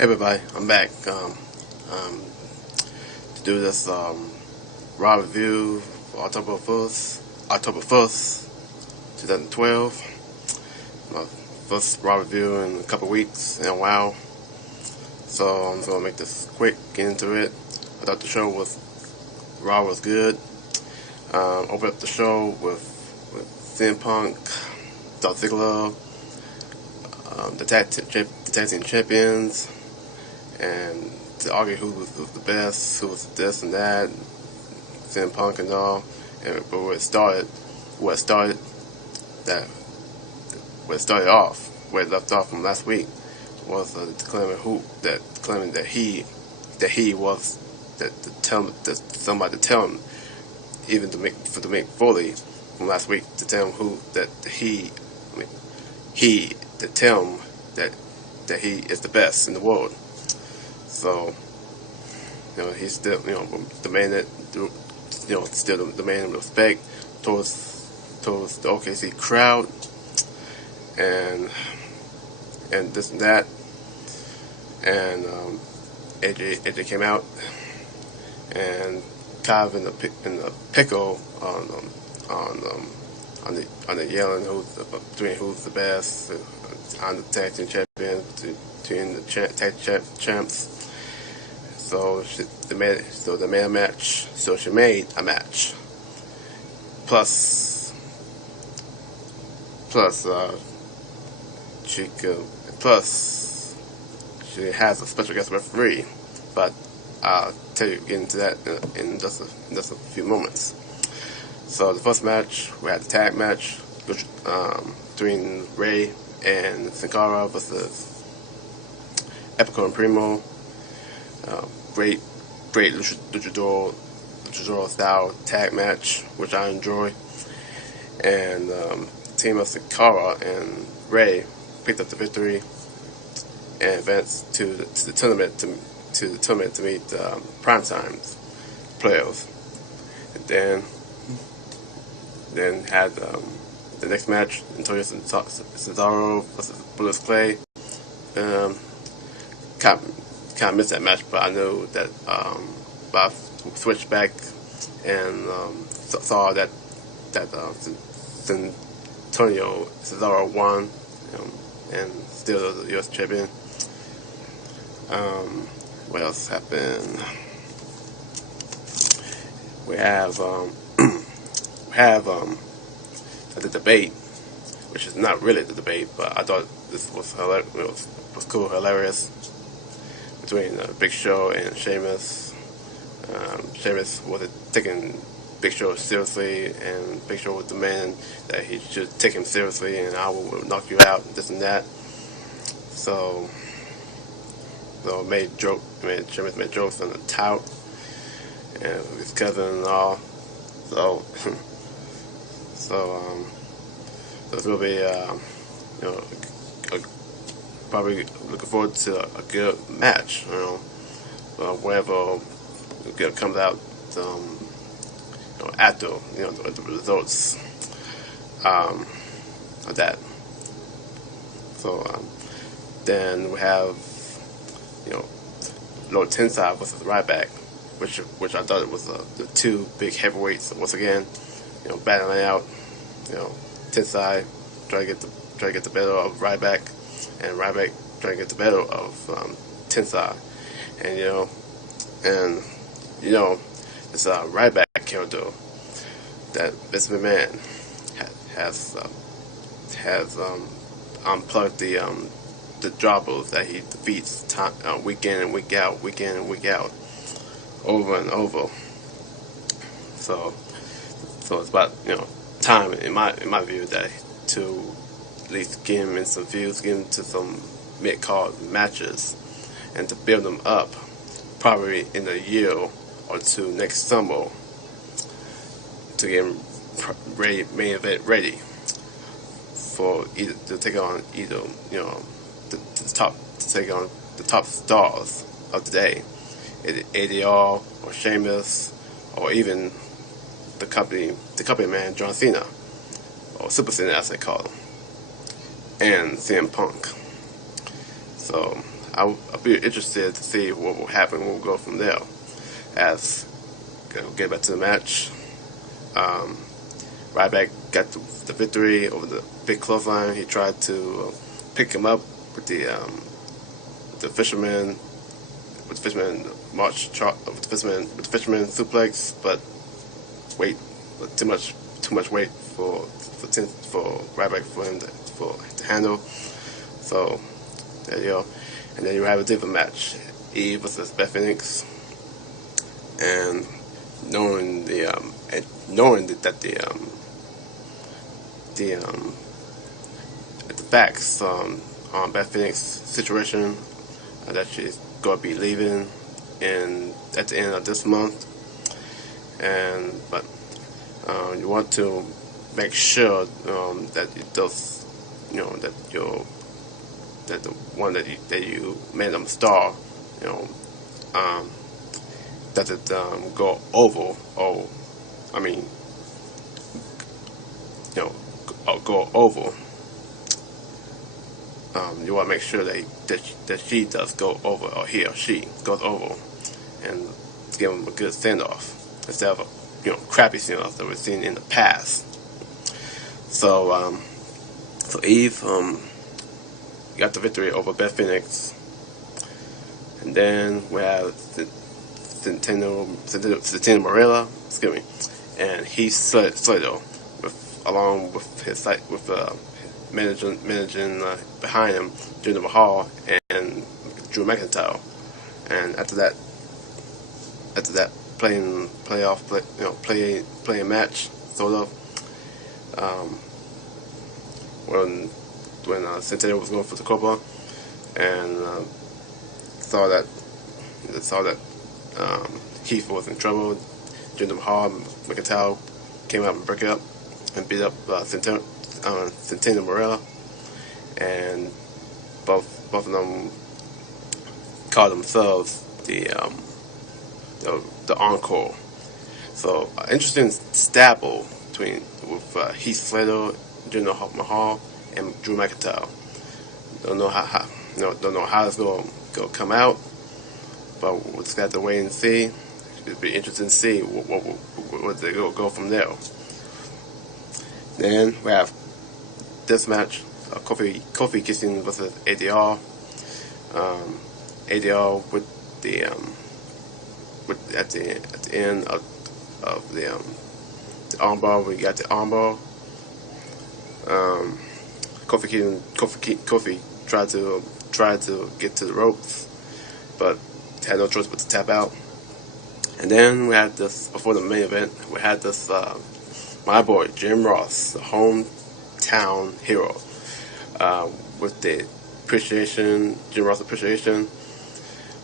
Hey everybody, I'm back to do this Raw review for October 1st, 2012. My first Raw review in a couple weeks in a while, so I'm just gonna make this quick, get into it. I thought the Raw was good. Open up the show with CM Punk, Dolph Ziggler, the tag team champions, and to argue who was the best, who was this and that, CM Punk and all. But where it started off, where it left off from last week, was claiming that he was that somebody to tell him, even to make Foley from last week, to tell him to tell him that he is the best in the world. So, he's still, the man that, still the man of respect towards the OKC crowd, and this and that, and AJ came out and kind of in the pickle on the yelling who's the best, on the tag team champion, between the tag champs. So she made a match. So she made a match. Plus she has a special guest referee, but I'll tell you, get into that in just a few moments. So the first match, we had the tag match between Ray and Sin Cara versus Epico and Primo. Great luchador style tag match, which I enjoy. And team of Sin Cara and Ray picked up the victory and advanced to the tournament to meet Primetime's players. And then had the next match, Antonio Cesaro versus Bullis Clay. Kind of missed that match, but I know that I switched back and saw that Antonio Cesaro won, and still the U.S. champion. What else happened? We have the debate, which is not really the debate, but I thought this was hilarious. It was cool, hilarious, between Big Show and Sheamus. Sheamus wasn't taking Big Show seriously, and Big Show was demanding that he should take him seriously, and I will knock you out, and this and that. So Sheamus made jokes on the tout and his cousin and all. So it's gonna be probably looking forward to a good match. Whatever comes out after the results of that. So then we have Lord Tensai versus Ryback, which I thought it was the two big heavyweights once again, battling out. Tensai trying to get the better of Ryback, and Ryback trying to get the better of Tensai, and this Ryback character that Vince McMahon has unplugged the jobbers that he defeats week in and week out, over and over. So it's about time, in my view, that to at least get him in some views, get him to some mid-card matches, and to build them up, probably in a year or two next summer, to get him main event ready for either to take on the top stars of the day, either ADR or Sheamus, or even the company man John Cena, or Super Cena as they call him, and CM Punk. So I'll be interested to see what will happen. We'll go from there. As get back to the match, Ryback got the victory over the big clothesline. He tried to pick him up with the fisherman fisherman suplex, but too much weight for Ryback for him to handle. So there you go. And then you have a different match, Eve versus Beth Phoenix, and knowing that the facts on Beth Phoenix situation, that she's going to be leaving at the end of this month, but you want to make sure that that the one that you made them star, doesn't go over, or go over. You want to make sure that she does go over, or he or she goes over, and give them a good send off instead of a crappy send off that we've seen in the past. So Eve got the victory over Beth Phoenix, and then we have Santino Marella, and Heath Slater, along with his managing behind him, Jinder Mahal and Drew McIntyre. And after that playing match, sort of, when Santino was going for the Copa, and saw that Heath was in trouble, Jinder Mahal and McIntyre came out and broke it up and beat up Santino Marella, and both of them called themselves the Encore. So interesting stabble with Heath Slater, Jinder Mahal, and Drew McIntyre. Don't know how it's going to come out, but we'll just have to wait and see. It'd be interesting to see what they go from there. Then we have this match, Kofi Kingston versus ADR. ADR with at the end of the armbar, we got the armbar. Kofi tried to get to the ropes, but had no choice but to tap out. And then we had this, before the main event, we had this my boy Jim Ross, the hometown hero, with the Jim Ross appreciation.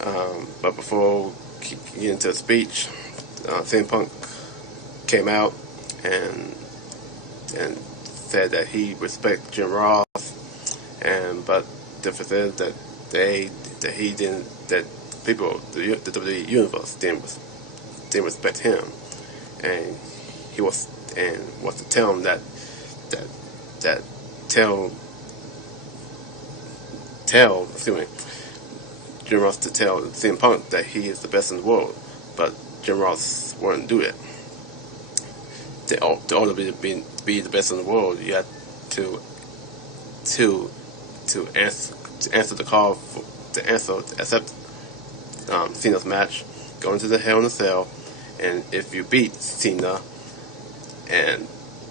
But before getting into the speech, CM Punk came out and said that he respects Jim Ross, but the difference is that people, the WWE Universe didn't respect him, and he was to tell him tell Jim Ross to tell CM Punk that he is the best in the world, but Jim Ross wouldn't do it. To order to be the best in the world, you have to answer the call to accept Cena's match, go into the Hell in a Cell, and if you beat Cena and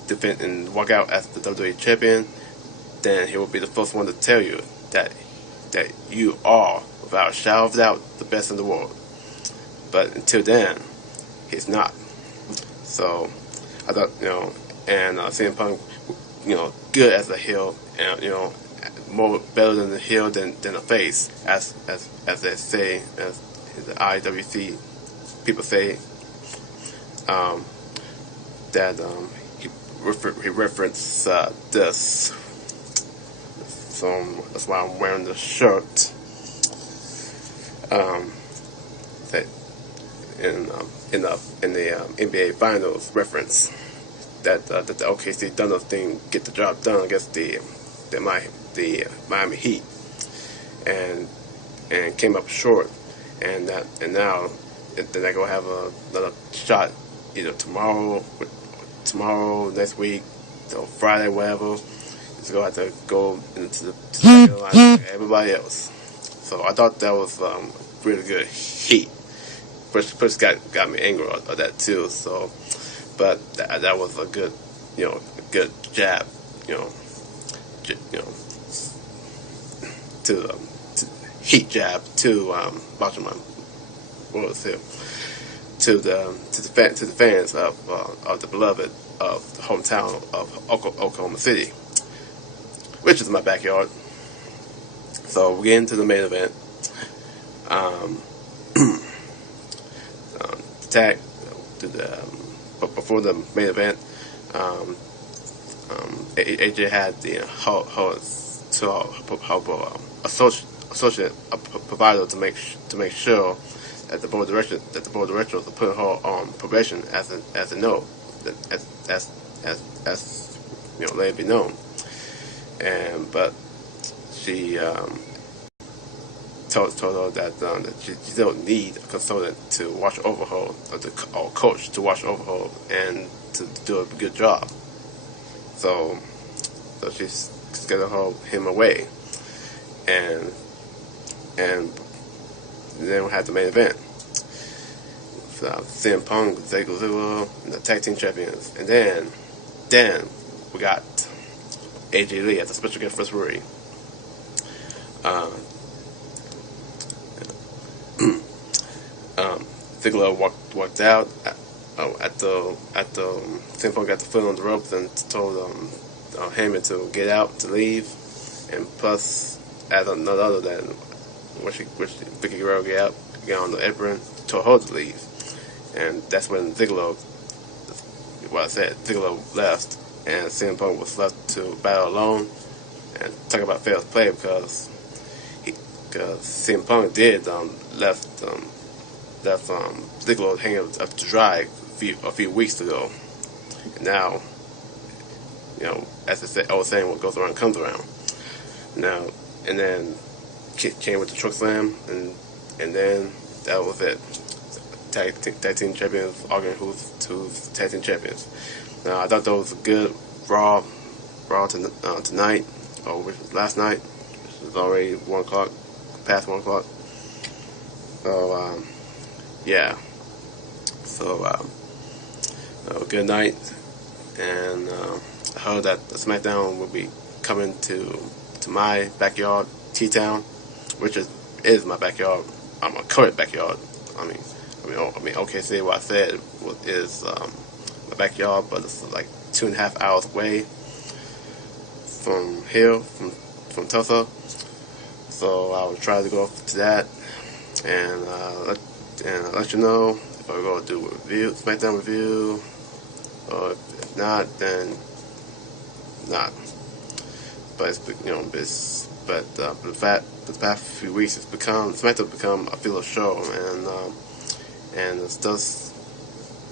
defend and walk out as the WWE champion, then he will be the first one to tell you that you are, without a shadow of doubt, the best in the world. But until then, he's not. So I thought, and CM Punk, good as a heel, and more better than the heel than a face, as they say, as the IWC people say, that he referenced this. So that's why I'm wearing the shirt. That in the NBA Finals reference that the OKC Thunder team get the job done against the Miami Heat, and and came up short, and now they're gonna have another shot either tomorrow, next week, or Friday, whatever. It's gonna have to go into the second line like everybody else. So I thought that was really good heat. First got me angry at that too. So, but that was a good, a good jab, you know, to heat jab to Bachman. What was it? To the fans of the beloved of the hometown of Oklahoma City, which is my backyard. So we get into the main event. Tag to the but before the main event, AJ had the associate provider to make sure that the board director was putting her on probation as a no, as let it be known. But she told her that she don't need a consultant to watch over her, or coach to watch over her, and to do a good job. So she scheduled him away, and then we had the main event. CM Punk, Ziggler, and the tag team champions, and then we got AJ Lee as a special guest referee. Ziggler walked out at the CM Punk got the foot on the ropes and told Heyman to get out, to leave, and plus as another than which Vicky Guerrero get on the apron, told her to leave, and that's when Ziggler left, and CM Punk was left to battle alone. And talk about fair play, because CM Punk did left Ziggler hanging up to dry a few weeks ago. And now, as I was saying, what goes around comes around. Now, and then came with the choke slam, and then that was it. Tag team champions arguing who's tag team champions. Now, I thought that was a good Raw tonight, or last night, which was already 1 o'clock, past 1 o'clock. So, yeah. So, good night. And I heard that the SmackDown will be coming to my backyard, T-Town, which is my backyard. My current backyard. I mean, OKC, what I said is my backyard, but it's like 2.5 hours away from here, from Tulsa. So I will try to go to that, and let you know if I go do a review, SmackDown review, or if not, then not. But the past few weeks, SmackDown become a filler show, and it's just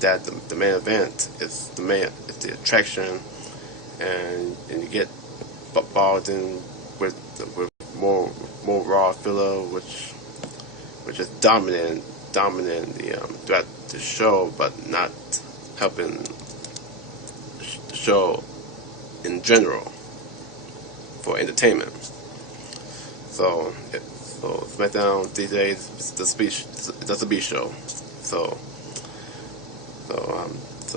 that the main event is the attraction, and you get balled in with more Raw filler, which is dominant throughout the show, but not helping the show in general for entertainment. So SmackDown these days is a B show. So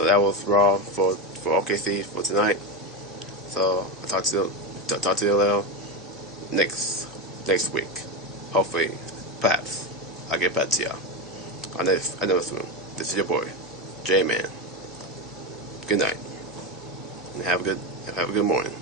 that was Raw for OKC for tonight. So I'll talk to you next week. Hopefully, perhaps I'll get back to y'all. I know soon. This is your boy, J-Man. Good night, and have a good morning.